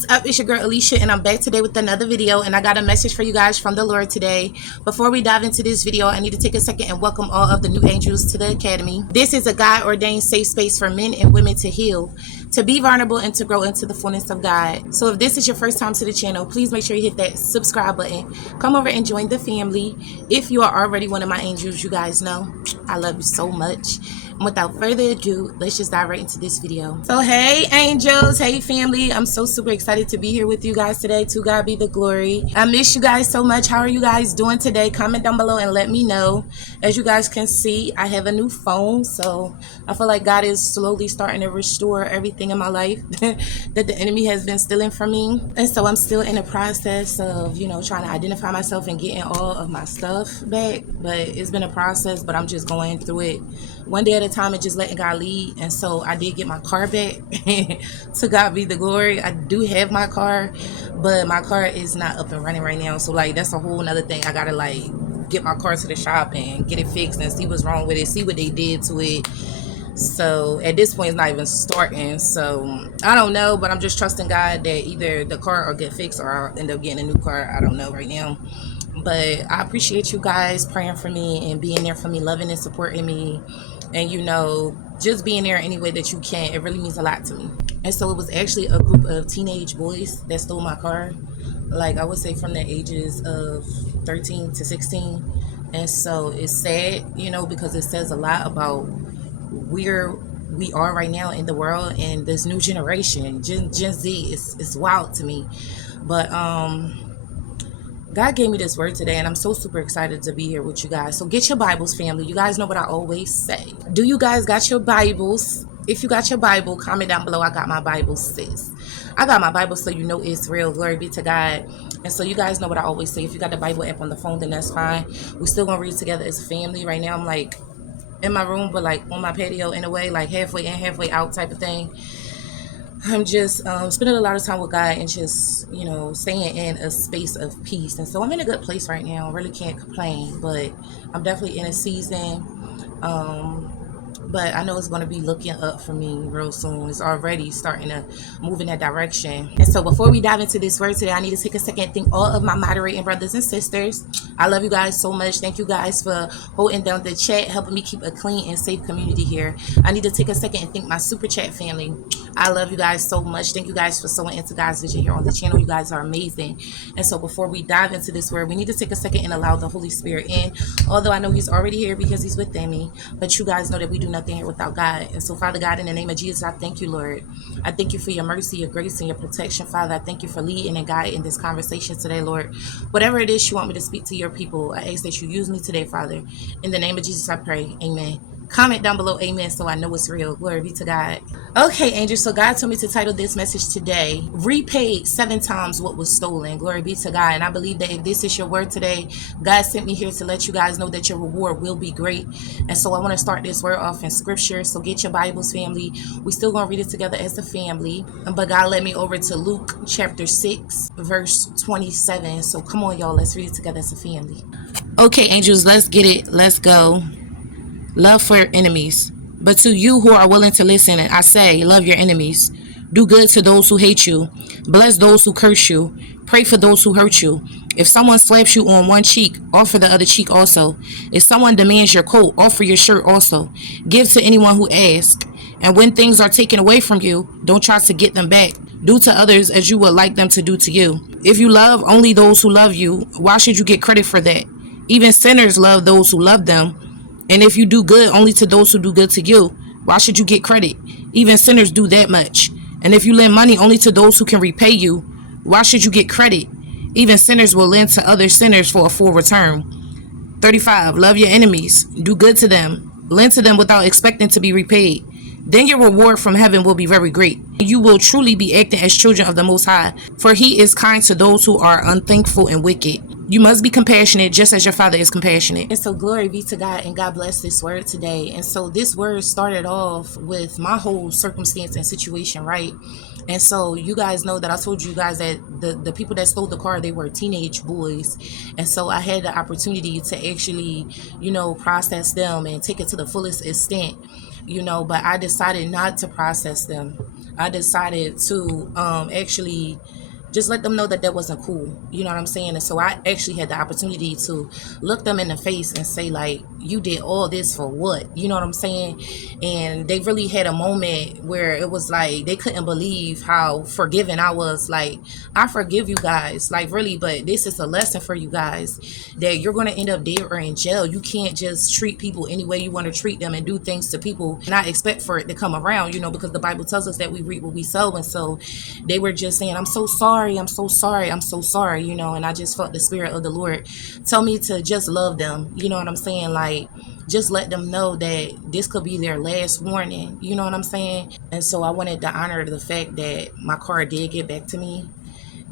What's up? It's your girl Alicia, and I'm back today with another video, and I got a message for you guys from the Lord today. Before we dive into this video, I need to take a second and welcome all of the new angels to the academy. This is a God ordained safe space for men and women to heal, to be vulnerable, and to grow into the fullness of God. So if this is your first time to the channel, please make sure you hit that subscribe button. Come over and join the family. If you are already one of my angels, you guys know I love you so much. And without further ado, let's just dive right into this video. So hey angels, hey family, I'm so super excited to be here with you guys today. To God be the glory. I miss you guys so much. How are you guys doing today? Comment down below and let me know. As you guys can see, I have a new phone, so I feel like God is slowly starting to restore everything in my life that the enemy has been stealing from me. And so I'm still in the process of, you know, trying to identify myself and getting all of my stuff back. But it's been a process, but I'm just going through it one day at a time and just letting God lead. And so I did get my car back. To God be the glory. I do have my car, but my car is not up and running right now. So like that's a whole nother thing. I gotta like get my car to the shop and get it fixed and see what's wrong with it, see what they did to it. So at this point it's not even starting, so I don't know, but I'm just trusting God that either the car will get fixed or I'll end up getting a new car. I don't know right now, but I appreciate you guys praying for me and being there for me, loving and supporting me, and you know, just being there any way that you can. It really means a lot to me. And so it was actually a group of teenage boys that stole my car, like I would say from the ages of 13 to 16. And so it's sad, you know, because it says a lot about where we are right now in the world and this new generation, Gen Z. It's wild to me. But God gave me this word today, and I'm so super excited to be here with you guys. So get your Bibles, family. You guys know what I always say. Do you guys got your Bibles? If you got your Bible, comment down below. I got my Bible, sis. I got my Bible, so you know it's real. Glory be to God. And so you guys know what I always say. If you got the Bible app on the phone, then that's fine. We're still gonna read together as a family. Right now I'm like in my room, but like on my patio in a way, like halfway in, halfway out type of thing. I'm just spending a lot of time with God and just, you know, staying in a space of peace. And so I'm in a good place right now. I really can't complain, but I'm definitely in a season. But I know it's going to be looking up for me real soon. It's already starting to move in that direction. And so before we dive into this word today, I need to take a second and thank all of my moderating brothers and sisters. I love you guys so much. Thank you guys for holding down the chat, helping me keep a clean and safe community here. I need to take a second and thank my super chat family. I love you guys so much. Thank you guys for sowing into God's vision here on the channel. You guys are amazing. And so before we dive into this word, we need to take a second and allow the Holy Spirit in. Although I know he's already here because he's within me, but you guys know that we do nothing here without God. And so Father God, in the name of Jesus, I thank you, Lord. I thank you for your mercy, your grace, and your protection. Father, I thank you for leading and guiding this conversation today, Lord. Whatever it is you want me to speak to your people, I ask that you use me today, Father. In the name of Jesus, I pray. Amen. Comment down below amen, so I know it's real. Glory be to God. Okay, angels, so God told me to title this message today, Repaid 7 times what was stolen. Glory be to God. And I believe that if this is your word today, God sent me here to let you guys know that your reward will be great. And so I want to start this word off in scripture. So get your Bibles, family. We still going to read it together as a family, but God led me over to Luke chapter 6 verse 27. So come on, y'all, let's read it together as a family. Okay, angels, let's get it. Let's go. Love for your enemies. But to you who are willing to listen, I say, love your enemies. Do good to those who hate you. Bless those who curse you. Pray for those who hurt you. If someone slaps you on one cheek, offer the other cheek also. If someone demands your coat, offer your shirt also. Give to anyone who asks. And when things are taken away from you, don't try to get them back. Do to others as you would like them to do to you. If you love only those who love you, why should you get credit for that? Even sinners love those who love them. And if you do good only to those who do good to you, why should you get credit? Even sinners do that much. And if you lend money only to those who can repay you, why should you get credit? Even sinners will lend to other sinners for a full return. 35. Love your enemies. Do good to them. Lend to them without expecting to be repaid. Then your reward from heaven will be very great. You will truly be acting as children of the Most High, for he is kind to those who are unthankful and wicked. You must be compassionate just as your Father is compassionate. And so glory be to God, and God bless this word today. And so this word started off with my whole circumstance and situation, right? And so you guys know that I told you guys that the people that stole the car, they were teenage boys. And so I had the opportunity to actually, you know, process them and take it to the fullest extent, you know, but I decided not to process them. I decided to actually just let them know that that wasn't cool. You know what I'm saying? And so I actually had the opportunity to look them in the face and say, like, you did all this for what? You know what I'm saying? And they really had a moment where it was like they couldn't believe how forgiving I was. Like, I forgive you guys, like, really, but this is a lesson for you guys that you're going to end up dead or in jail. You can't just treat people any way you want to treat them and do things to people and not expect for it to come around, you know, because the Bible tells us that we reap what we sow. And so they were just saying, I'm so sorry, I'm so sorry, I'm so sorry, you know. And I just felt the Spirit of the Lord tell me to just love them, you know what I'm saying? Like, just let them know that this could be their last warning, you know what I'm saying? And so I wanted to honor the fact that my car did get back to me.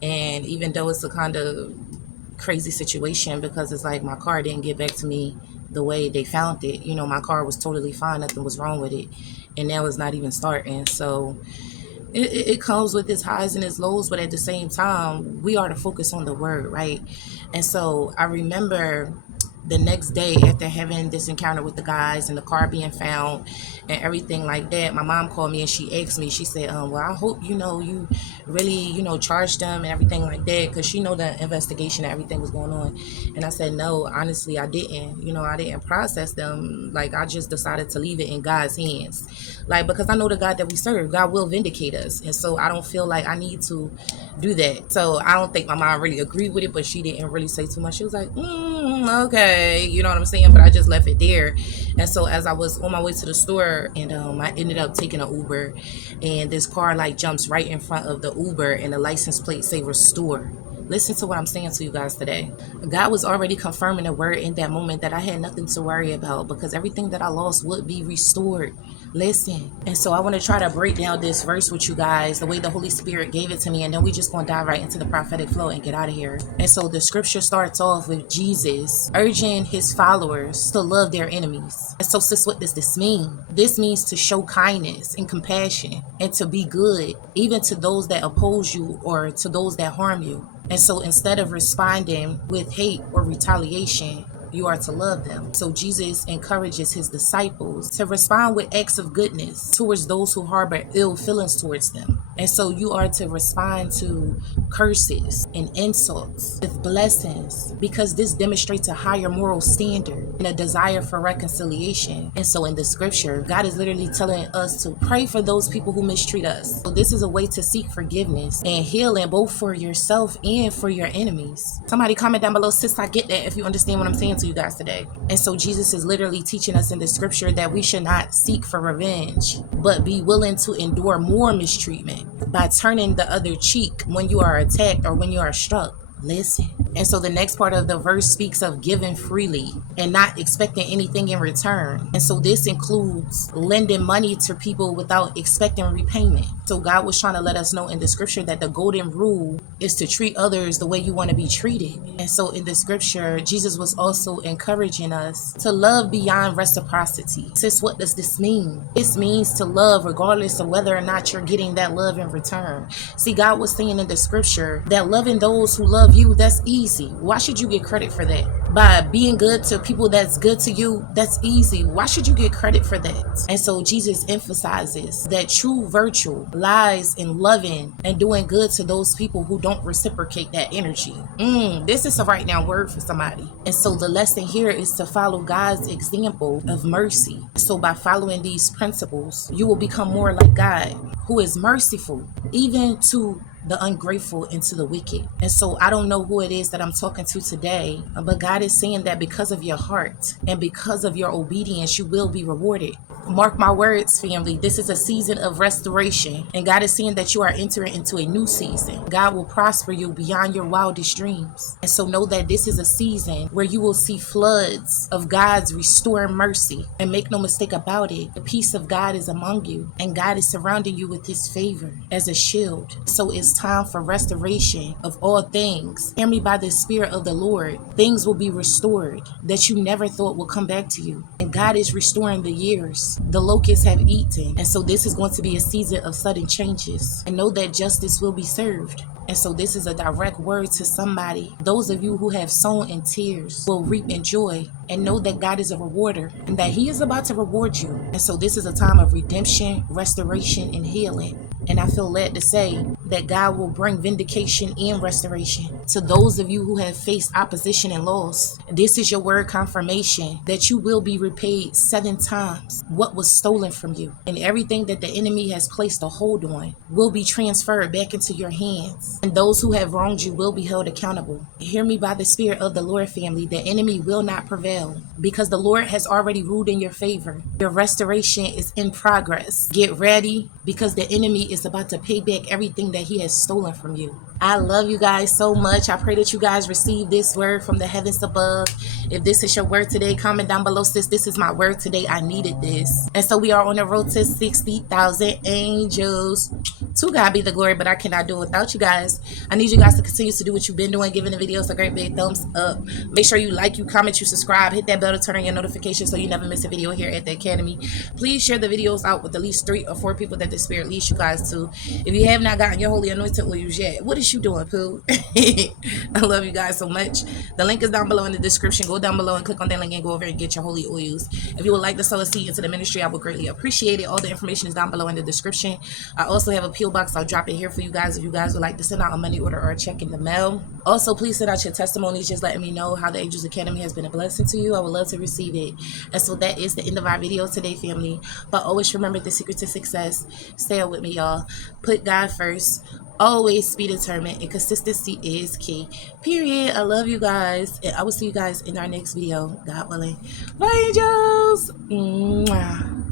And even though it's a kind of crazy situation, because it's like my car didn't get back to me the way they found it, you know, my car was totally fine, nothing was wrong with it, and now it's not even starting. So it comes with its highs and its lows, but at the same time, we are to focus on the word, right? And so I remember the next day, after having this encounter with the guys and the car being found and everything like that, my mom called me and she asked me, she said, well, I hope, you know, you really, you know, charged them and everything like that, because she know the investigation and everything was going on. And I said, no, honestly, I didn't. You know, I didn't process them. Like, I just decided to leave it in God's hands. Like, because I know the God that we serve, God will vindicate us. And so I don't feel like I need to do that. So I don't think my mom really agreed with it, but she didn't really say too much. She was like, okay, you know what I'm saying? But I just left it there. And so as I was on my way to the store, and I ended up taking an Uber, and this car like jumps right in front of the Uber, and the license plate say restore. Listen to what I'm saying to you guys today. God was already confirming the word in that moment that I had nothing to worry about, because everything that I lost would be restored. Listen. And so I want to try to break down this verse with you guys the way the Holy Spirit gave it to me, and then we just going to dive right into the prophetic flow and get out of here. And so the scripture starts off with Jesus urging his followers to love their enemies. And so sis, what does this mean? This means to show kindness and compassion and to be good, even to those that oppose you or to those that harm you. And so instead of responding with hate or retaliation, you are to love them. So Jesus encourages his disciples to respond with acts of goodness towards those who harbor ill feelings towards them. And so you are to respond to curses and insults with blessings, because this demonstrates a higher moral standard and a desire for reconciliation. And so in the scripture, God is literally telling us to pray for those people who mistreat us. So this is a way to seek forgiveness and healing, both for yourself and for your enemies. Somebody comment down below, sis, I get that, if you understand what I'm saying to you guys today. And so Jesus is literally teaching us in the scripture that we should not seek for revenge, but be willing to endure more mistreatment by turning the other cheek when you are attacked or when you are struck. Listen. And so the next part of the verse speaks of giving freely and not expecting anything in return. And so this includes lending money to people without expecting repayment. So God was trying to let us know in the scripture that the golden rule is to treat others the way you want to be treated. And so in the scripture, Jesus was also encouraging us to love beyond reciprocity. Sis, what does this mean? This means to love regardless of whether or not you're getting that love in return. See, God was saying in the scripture that loving those who love you, that's easy. Why should you get credit for that? By being good to people that's good to you, that's easy. Why should you get credit for that? And so Jesus emphasizes that true virtue lies in loving and doing good to those people who don't reciprocate that energy. This is a right now word for somebody. And so the lesson here is to follow God's example of mercy. So by following these principles, you will become more like God, who is merciful, even to the ungrateful and to the wicked. And so I don't know who it is that I'm talking to today, but God is saying that because of your heart and because of your obedience, you will be rewarded. Mark my words, family. This is a season of restoration, and God is saying that you are entering into a new season. God will prosper you beyond your wildest dreams. And so know that this is a season where you will see floods of God's restoring mercy. And make no mistake about it, the peace of God is among you, and God is surrounding you with his favor as a shield. So it's is time for restoration of all things. Hear me, by the Spirit of the Lord, things will be restored that you never thought will come back to you. And God is restoring the years the locusts have eaten. And so this is going to be a season of sudden changes. And know that justice will be served. And so this is a direct word to somebody. Those of you who have sown in tears will reap in joy. And know that God is a rewarder and that He is about to reward you. And so this is a time of redemption, restoration, and healing. And I feel led to say that God will bring vindication and restoration to those of you who have faced opposition and loss. This is your word confirmation that you will be repaid 7 times what was stolen from you. And everything that the enemy has placed a hold on will be transferred back into your hands. And those who have wronged you will be held accountable. Hear me, by the Spirit of the Lord, family. The enemy will not prevail because the Lord has already ruled in your favor. Your restoration is in progress. Get ready because the enemy is about to pay back everything that he has stolen from you. I love you guys so much. I pray that you guys receive this word from the heavens above. If this is your word today, comment down below, sis, this is my word today. I needed this. And so we are on the road to 60,000 angels. To God be the glory, but I cannot do it without you guys. I need you guys to continue to do what you've been doing, giving the videos a great big thumbs up. Make sure you like, you comment, you subscribe, hit that bell to turn on your notifications so you never miss a video here at the Academy. Please share the videos out with at least 3 or 4 people that the Spirit leads you guys to. If you have not gotten your holy anointed oils yet, what is you doing, Pooh? I love you guys so much. The link is down below in the description. Go down below and click on that link and go over and get your holy oils. If you would like to sow a seed into the ministry, I would greatly appreciate it. All the information is down below in the description. I also have a PO box. I'll drop it here for you guys if you guys would like to send out a money order or a check in the mail. Also, please send out your testimonies, just letting me know how the Angels Academy has been a blessing to you. I would love to receive it. And so that is the end of our video today, family. But always remember the secret to success. Stay with me, y'all. Put God first. Always be determined, and consistency is key. Period. I love you guys, and I will see you guys in our next video, God willing. Bye, angels. Mwah.